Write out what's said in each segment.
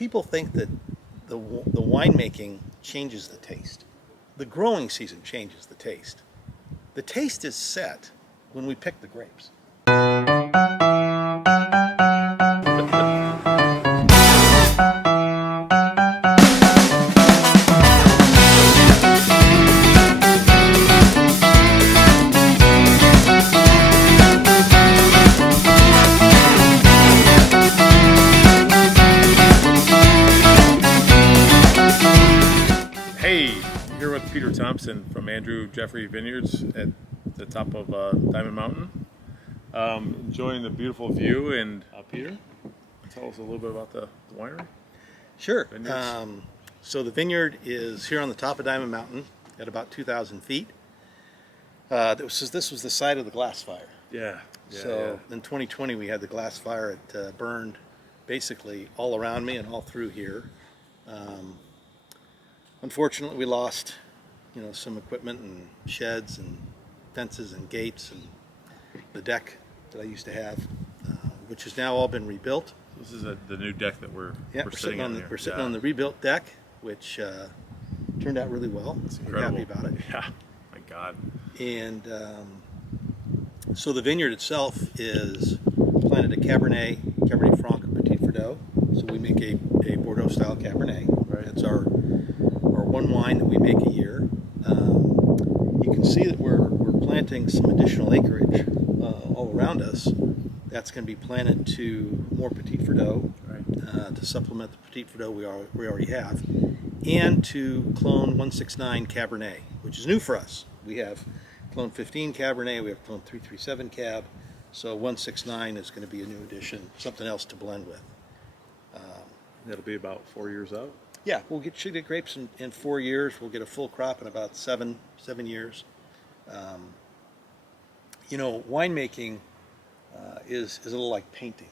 People think that the winemaking changes the taste. The growing season changes the taste. The taste is set when we pick the grapes. Peter Thompson from Andrew Geoffrey Vineyards at the top of Diamond Mountain. Enjoying the beautiful view. And Peter, tell us a little bit about the winery. Sure. So the vineyard is here on the top of Diamond Mountain at about 2,000 feet. This was the site of the glass fire. In 2020 we had the glass fire. It burned basically all around me and all through here. Unfortunately, we lost some equipment and sheds and fences and gates and the deck that I used to have, which has now all been rebuilt. This is the new deck that we're sitting on. We're sitting on the rebuilt deck, which turned out really well. We're happy about it. Yeah, my God. And so the vineyard itself is planted a Cabernet Franc Petit Verdot. So we make a Bordeaux style Cabernet. Right. That's our one wine that we make a year. You can see that we're planting some additional acreage all around us. That's going to be planted to more Petit Verdot, right, to supplement the Petit Verdot we already have, and to clone 169 Cabernet, which is new for us. We have clone 15 Cabernet, we have clone 337 Cab, so 169 is going to be a new addition, something else to blend with. It'll be about 4 years out. Yeah, should get grapes in 4 years. We'll get a full crop in about seven years. Winemaking is a little like painting.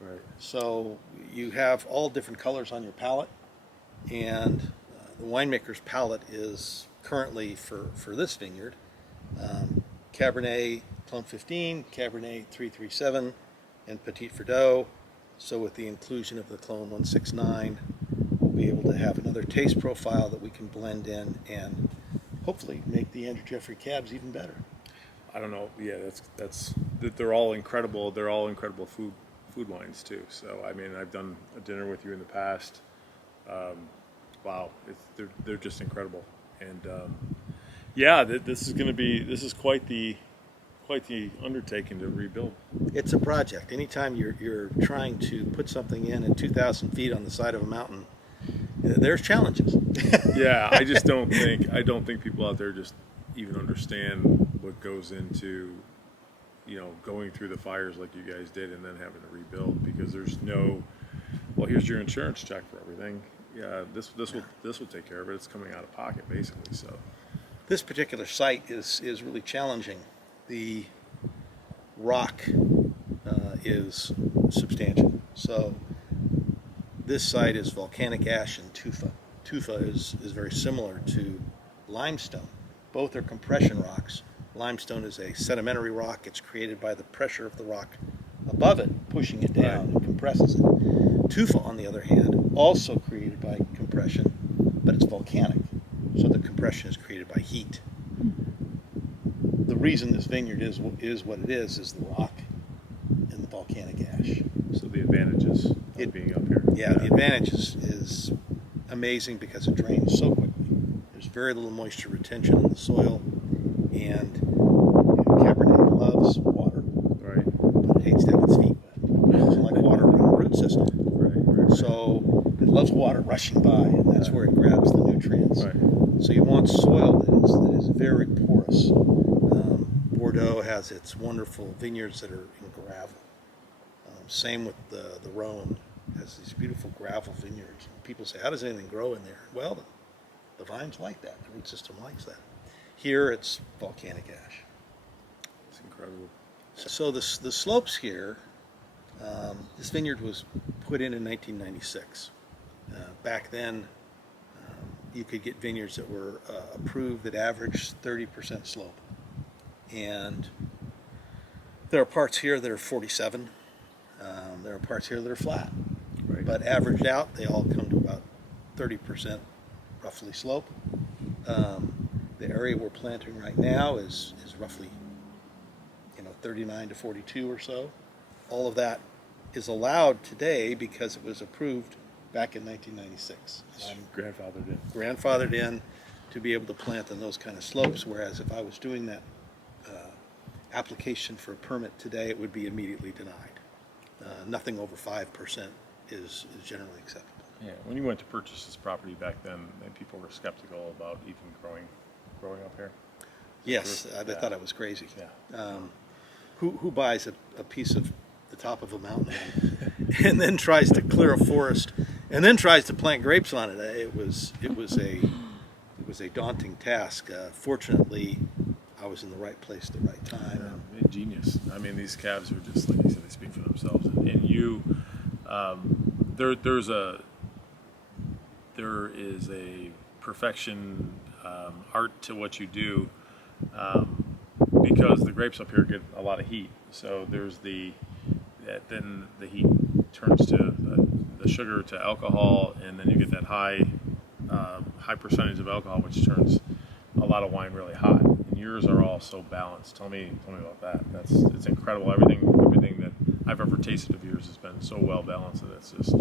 Right. So you have all different colors on your palate, and the winemaker's palate is currently for this vineyard Cabernet Clone 15, Cabernet 337, and Petit Verdot. So with the inclusion of the Clone 169, we'll be able to have another taste profile that we can blend in and hopefully make the Andrew Geoffrey Cabs even better. I don't know. Yeah, they're all incredible. They're all incredible food wines too. So I mean, I've done a dinner with you in the past. Wow, they're just incredible. And this is quite the undertaking to rebuild. It's a project. Anytime you're trying to put something in at 2,000 feet on the side of a mountain, there's challenges. Yeah, I don't think people out there just even understand what goes into going through the fires like you guys did and then having to rebuild, because there's no, well, here's your insurance check for everything. Yeah, this will take care of it. It's coming out of pocket basically. So this particular site is really challenging. The rock is substantial. So this site is volcanic ash and tufa. Tufa is very similar to limestone. Both are compression rocks. Limestone is a sedimentary rock. It's created by the pressure of the rock above it, pushing it down and compresses it. Tufa, on the other hand, also created by compression, but it's volcanic. So the compression is created by heat. The reason this vineyard is what it is the rock and the volcanic ash. So the advantages of being up here. Yeah, the advantage is amazing because it drains so quickly. There's very little moisture retention in the soil, and Cabernet loves water, right, but it hates to have its feet wet. It doesn't like water around the root system. Right. So it loves water rushing by, and that's where it grabs the nutrients. Right. So you want soil that is very porous. Bordeaux has its wonderful vineyards that are in gravel. Same with the Rhone, has these beautiful gravel vineyards. People say, how does anything grow in there? Well, the vines like that. The root system likes that. Here it's volcanic ash. It's incredible. So the slopes here, this vineyard was put in 1996. Back then, you could get vineyards that were approved that averaged 30% slope. And there are parts here that are 47. There are parts here that are flat. Right. but averaged out, they all come to about 30% roughly slope. The area we're planting right now is roughly 39 to 42 or so. All of that is allowed today because it was approved back in 1996. I'm grandfathered in to be able to plant on those kind of slopes, whereas if I was doing that application for a permit today, it would be immediately denied. Nothing over 5% is generally acceptable. Yeah, when you went to purchase this property back then, people were skeptical about even growing up here. Yes, they thought I was crazy. Yeah. Who buys a piece of the top of a mountain and then tries to clear a forest and then tries to plant grapes on it? It was a daunting task. Fortunately, I was in the right place at the right time. Yeah, genius. I mean, these calves are just, like you said, they speak for themselves. And you, there is a perfection, art to what you do, because the grapes up here get a lot of heat. So there's then the heat turns to the sugar to alcohol, and then you get that high percentage of alcohol, which turns a lot of wine really hot. And yours are all so balanced. Tell me about that. It's incredible. Everything that I've ever tasted of yours has been so well balanced that it's just,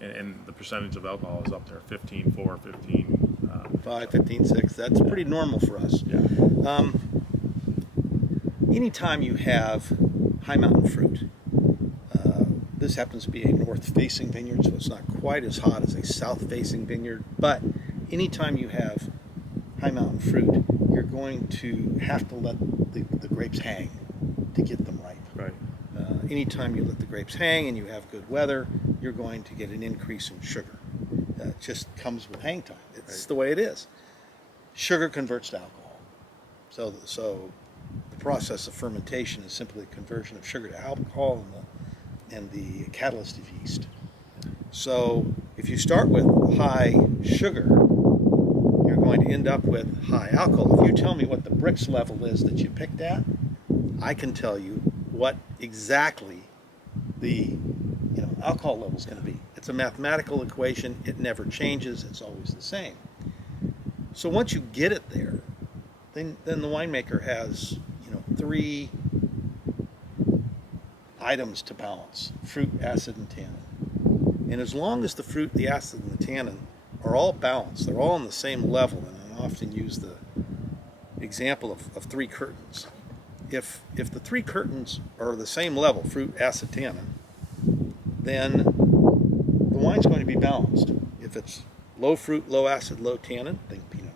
and the percentage of alcohol is up there, 15.4, 5, 15.6. That's pretty normal for us. Yeah. Anytime you have high mountain fruit, this happens to be a north-facing vineyard, so it's not quite as hot as a south-facing vineyard, but anytime you have high mountain fruit, you're going to have to let the grapes hang to get them ripe. Right. Anytime you let the grapes hang and you have good weather, you're going to get an increase in sugar. It just comes with hang time. It's the way it is. Sugar converts to alcohol. So the process of fermentation is simply a conversion of sugar to alcohol and the catalyst of yeast. So if you start with high sugar, you're going to end up with high alcohol. If you tell me what the Brix level is that you picked at, I can tell you what exactly the alcohol level is going to be. It's a mathematical equation. It never changes. It's always the same. So once you get it there, then the winemaker has 3 items to balance: fruit, acid, and tannin. And as long as the fruit, the acid, and the tannin are all balanced, they're all on the same level, and I often use the example of 3 curtains. If the 3 curtains are the same level, fruit, acid, tannin, then the wine's going to be balanced. If it's low fruit, low acid, low tannin, think Pinot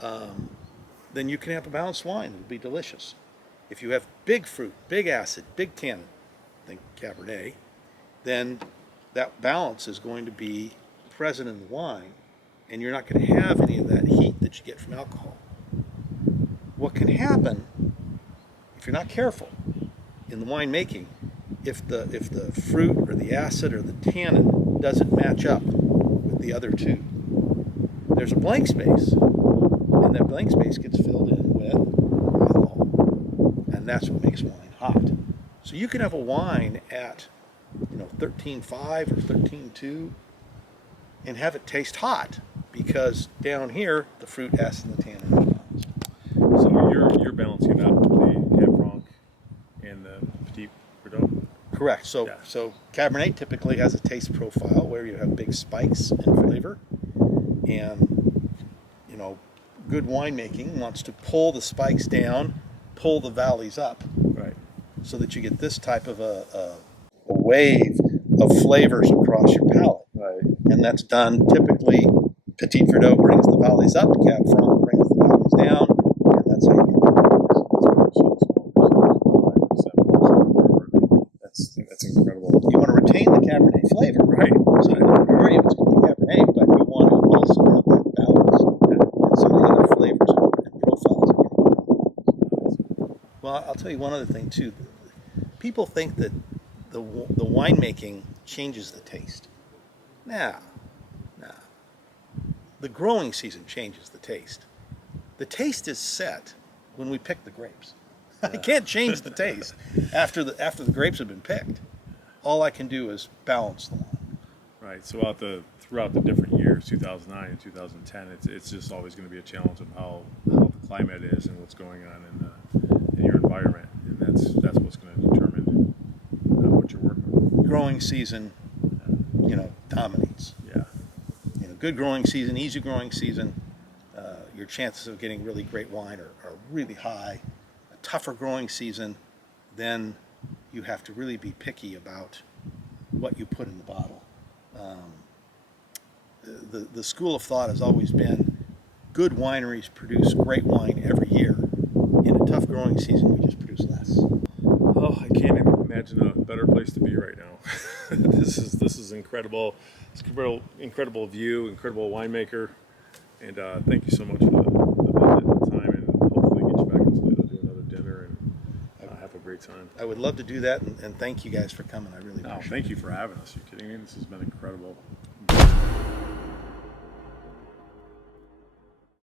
Noir, then you can have a balanced wine. It'll be delicious. If you have big fruit, big acid, big tannin, think Cabernet, then that balance is going to be present in the wine, and you're not going to have any of that heat that you get from alcohol. What can happen, if you're not careful in the winemaking, if the fruit or the acid or the tannin doesn't match up with the other 2, there's a blank space, and that blank space gets filled in with alcohol, and that's what makes wine hot. So you can have a wine at 13.5 or 13.2 and have it taste hot, because down here the fruit, acid, and the tannin are balanced. So you're balancing out the Cab Franc and the Petit Verdot. Correct. So Cabernet typically has a taste profile where you have big spikes in flavor, and good winemaking wants to pull the spikes down, pull the valleys up, right, so that you get this type of a wave of flavors across your palate. right. And that's done typically. Petit Verdot brings the valleys up, Cab Franc brings the valleys down, and that's how you get That's incredible. You want to retain the Cabernet flavor, Right. So the majority of it's going to be Cabernet, but you want to also have that balance, and some of the other flavors and profiles are going to be. Well, I'll tell you one other thing too. People think that the winemaking changes the taste. No. The growing season changes the taste. The taste is set when we pick the grapes. I can't change the taste after the grapes have been picked. all I can do is balance the wine. Right. So throughout the different years, 2009 and 2010, it's just always going to be a challenge of how the climate is and what's going on in your environment, and that's what's going to determine what you're working with. Growing season, dominates. Yeah. Good growing season, easy growing season, your chances of getting really great wine are really high. A tougher growing season, then you have to really be picky about what you put in the bottle. The school of thought has always been good wineries produce great wine every year. In a tough growing season, we just produce less. Oh, I can't even imagine a better place to be right now. This is incredible. It's incredible view, incredible winemaker, and thank you so much for the visit and the time, and hopefully get you back in Toledo, do another dinner, and have a great time. I would love to do that, and thank you guys for coming. I really No, appreciate it. thank you for having us. You're kidding me? This has been incredible.